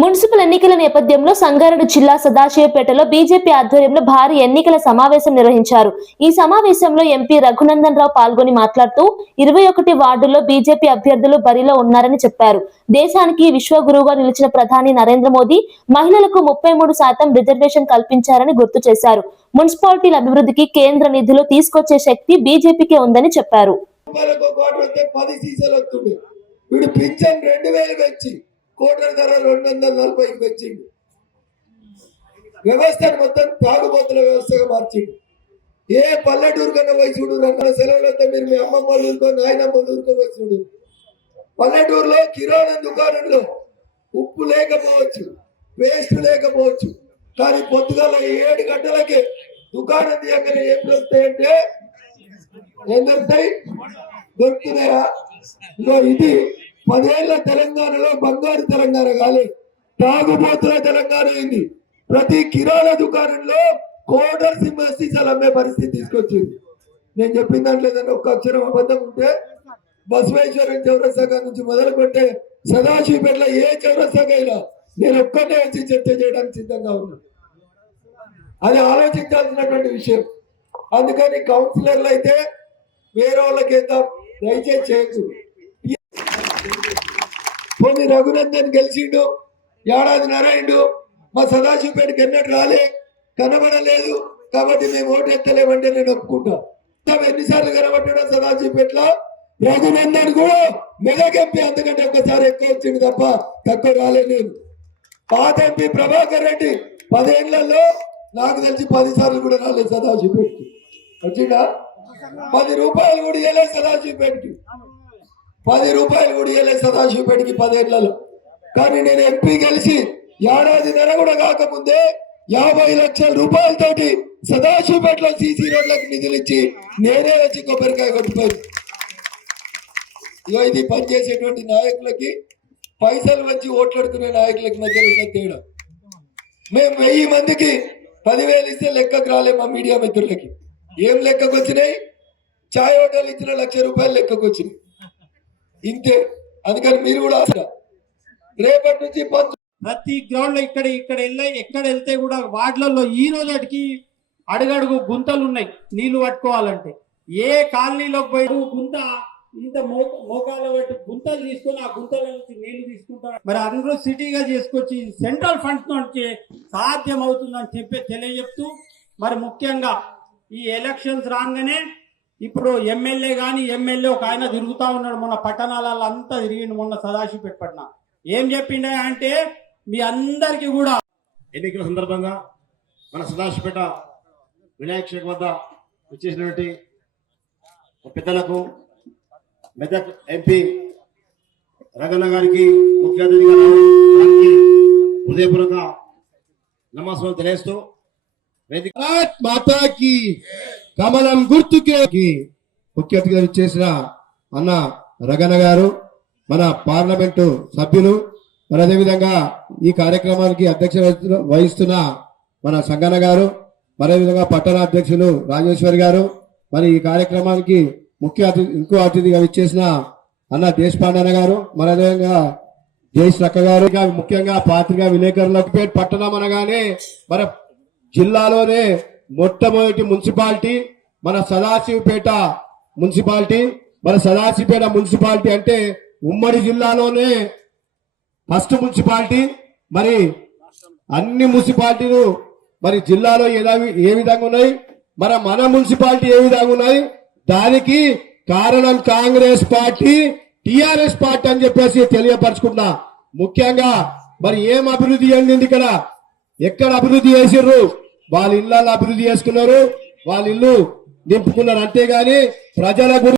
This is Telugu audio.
మున్సిపల్ ఎన్నికల నేపథ్యంలో సంగారెడ్డి జిల్లా సదాశివపేటలో బీజేపీ ఆధ్వర్యంలో భారీ ఎన్నికల సమావేశం నిర్వహించారు. ఈ సమావేశంలో ఎంపీ రఘునందన్ రావు పాల్గొని మాట్లాడుతూ 21 వార్డుల్లో బీజేపీ అభ్యర్థులు బరిలో ఉన్నారని చెప్పారు. దేశానికి విశ్వగురువుగా నిలిచిన ప్రధాని నరేంద్ర మోదీ మహిళలకు 33% రిజర్వేషన్ కల్పించారని గుర్తు చేశారు. మున్సిపాలిటీల అభివృద్ధికి కేంద్ర నిధులు తీసుకొచ్చే శక్తి బీజేపీకే ఉందని చెప్పారు. కోటర్ ధర 240కి పెంచిండు. వ్యవస్థను మొత్తం తాగుబోతుల వ్యవస్థగా మార్చిండు. ఏ పల్లెటూరు కన్నా పోయి చూడు, రకాల సెలవులతో మీరు మీ అమ్మమ్మ ఊరుకో నాయనమ్మ ఊరుకో పోయి చూడు. పల్లెటూరులో కిరాణా దుకాణంలో ఉప్పు లేకపోవచ్చు, పేస్ట్ లేకపోవచ్చు, కానీ పొద్దుగాల 7 గంటలకే దుకాణం తీయగానే ఏం దొరుకుతాయంటే ఏం దొరుకుతాయి? దొరుకుతున్నాయా? ఇది 10 ఏళ్ల తెలంగాణలో బంగారు తెలంగాణ కాలే, తాగుబోతుల తెలంగాణ అయింది. ప్రతి కిరాణా దుకాణంలో కోటర్స్ మస్తీసాలు అమ్మే పరిస్థితి తీసుకొచ్చింది. నేను చెప్పిన దాంట్లో ఏదైనా ఒక్క అక్షరం అబద్ధం ఉంటే బసవేశ్వరం చౌరస్తాగా నుంచి మొదలు పెట్టే సదాశివపేటలో ఏ చౌరస్తాకైనా నేను ఒక్కటే వచ్చి చర్చ చేయడానికి సిద్ధంగా ఉన్నాను. అది ఆలోచించాల్సినటువంటి విషయం. అందుకని కౌన్సిలర్లు అయితే వేరే వాళ్ళకి వేద్దాం, దయచేసి చేయకు. పోనీ రఘునందన్ గెలిచిండు, ఏడాదిన్నర అయిండు, మా సదాశివపేటకి ఎన్నట్టు రాలే, కనబడలేదు, కాబట్టి మేము ఓటు ఎత్తలేమంటే నేను ఒప్పుకుంటా. ఎన్నిసార్లు కనబడ్డా సదాశివపేటలో రఘునందన్ కూడా మెదకెంపి, అందుకంటే ఒక్కసారి ఎక్కువ వచ్చిండు తప్ప తక్కువ రాలే. నేను పాత ఎంపీ ప్రభాకర్ రెడ్డి 10 ఏళ్లలో నాకు తెలిసి 10 సార్లు కూడా రాలేదు సదాశివపేటకి. వచ్చిందా? 10 రూపాయలు కూడా ఇవ్వలేదు సదాశివపేటకి, 10 రూపాయలు కూడా ఇవ్వలేదు సదాశివపేటకి 10 ఏళ్లలో. కానీ నేను ఎంపీ గెలిచి ఏడాదిన్నర కూడా కాకముందే 50 లక్షల రూపాయలతోటి సదాశివపేటలో సీసీ రోడ్లకు నిధులు ఇచ్చి నేనే వచ్చి కొబ్బరికాయ కొట్టిపోయి. ఇది పనిచేసేటువంటి నాయకులకి, పైసలు వచ్చి ఓట్లాడుకునే నాయకులకి మధ్యలో ఉన్న తేడా. మేము 1000 మందికి 10,000 ఇస్తే లెక్కకు రాలే. మా మీడియా మిత్రులకి ఏం లెక్కకు వచ్చినాయి? ఛాయ్ హోటల్ ఇచ్చిన 1,00,000 రూపాయలు లెక్కకు వచ్చినాయి, ఇంతే. అందుకని మీరు కూడా రేపటి నుంచి ప్రతి గ్రౌండ్ లో ఎక్కడ వెళ్తే కూడా వార్డులలో ఈ రోజుకి అడుగడుగు గుంతలు ఉన్నాయి. నీళ్లు పట్టుకోవాలంటే ఏ కాలనీలోకి పోయి గుంత ఇంత మోకాల పెట్టి గుంతలు తీసుకొని ఆ గుంతల నుంచి నీళ్లు తీసుకుంటారు. మరి అందరూ సిటీగా చేసుకొచ్చి సెంట్రల్ ఫండ్స్ నుంచి సాధ్యం అవుతుందని తెలియజెప్తూ, మరి ముఖ్యంగా ఈ ఎలక్షన్స్ రాగానే ఇప్పుడు ఎమ్మెల్యే ఒక ఆయన తిరుగుతా ఉన్నాడు. మొన్న పట్టణాలలో అంతా తిరిగిండు. మొన్న సదాశివపేట పట్టణ ఏం చెప్పిండే అంటే, మీ అందరికీ కూడా ఎన్నికల సందర్భంగా మన సదాశివపేట వినాయక చవితి వద్ద వచ్చేసినటువంటి పెద్దలకు, మెదక్ ఎంపీ రఘునందన్ గారికి ముఖ్య అతిథిగా హృదయపూర్వక నమస్కారం తెలియజేస్తూ, మాతాకి కమలం గుర్తుకి ముఖ్య అతిథిగా చేసిన అన్న రగన్న గారు, మన పార్లమెంటు సభ్యులు, మరి అదేవిధంగా ఈ కార్యక్రమానికి అధ్యక్షత వహిస్తున్న మన సంగన్న గారు, మరి అదేవిధంగా పట్టణ అధ్యక్షులు రాజేశ్వరి గారు, మరి ఈ కార్యక్రమానికి ఇంకో అతిథిగా ఇచ్చేసిన అన్న దేశపాండన్న గారు, మరి అదేవిధంగా జయశ్రక్క గారు, ముఖ్యంగా పాత్రికా విలేకరులకు పట్టణం అనగానే మన జిల్లాలోనే మొట్టమొదటి మున్సిపాలిటీ మన సదాశివపేట మున్సిపాలిటీ. మన సదాశివపేట మున్సిపాలిటీ అంటే ఉమ్మడి జిల్లాలోనే ఫస్ట్ మున్సిపాలిటీ. మరి అన్ని మున్సిపాలిటీలు మరి జిల్లాలో ఏ విధంగా ఉన్నాయి, మన మున్సిపాలిటీ ఏ విధంగా ఉన్నాయి, దానికి కారణం కాంగ్రెస్ పార్టీ, టిఆర్ఎస్ పార్టీ అని చెప్పేసి తెలియపరచుకున్నా. ముఖ్యంగా మరి ఏం అభివృద్ధి చెందింది ఇక్కడ, ఎక్కడ అభివృద్ధి చేసిర్రు? వాళ్ళ ఇళ్లలో అభివృద్ధి చేసుకున్నారు, వాళ్ళ ఇల్లు నింపుకున్నారు, అంతేగాని ప్రజల గురించి